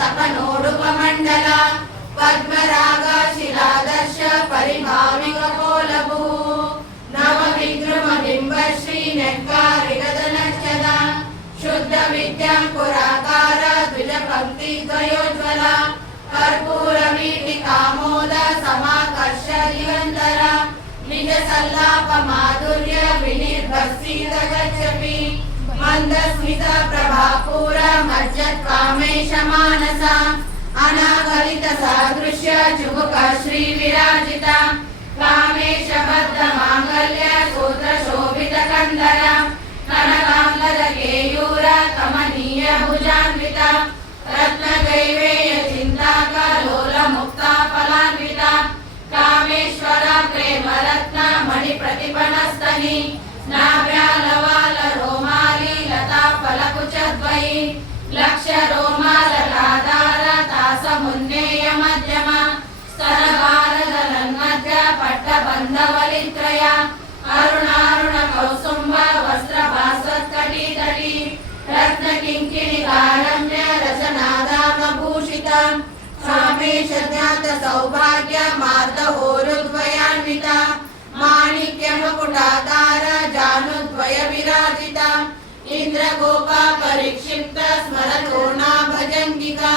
तपनोडुपमण्डल पद्मराग शिलादर्श परिभाविक कोलभू नवविद्रुम बिंब श्री नेक्कारिगदनच्छद शुद्ध विद्यांकुराकार द्विज पंक्ति द्वयोज्वल कर्पूर वीटिकामोद समाकर्ष दिगंतर निज सल्लाप माधुर्य विनिर्भसीत गच्छपि मंदस्मित प्रभापूर मज्जत् कामेश मानस अनागलित सादृश्य चुबुक श्री विराजित कामेश बद्ध मांगल्य सूत्र शोभित कंदर कनकांगद केयूर कमनीय भुजान्वित रत्न दैवेय चिंताकलोल मुक्ता फलान्वित कामेश्वर प्रेम रत्न मणि प्रतिपणस्तनि नाभ्यालवाल रोमाली लता फलकुचद्वयी लक्ष्य रोमाललाधार तास मुन्नेय मध्यम स्तनभारदलन्मध्य पट्टबन्धवलित्रय अरुणारुण कौसुम्ब वस्त्रभासत्कटितटी रत्न किङ्किणि कारम्य रचनादामभूषित कामेश ज्ञात सौभाग्य मार्दहोरुद्वयान्वित माणिक्य मुकुटाकार जानुद्वय विराजित इंद्रगोपा परिक्षिप्त स्मरतोर्णा भजंगिका।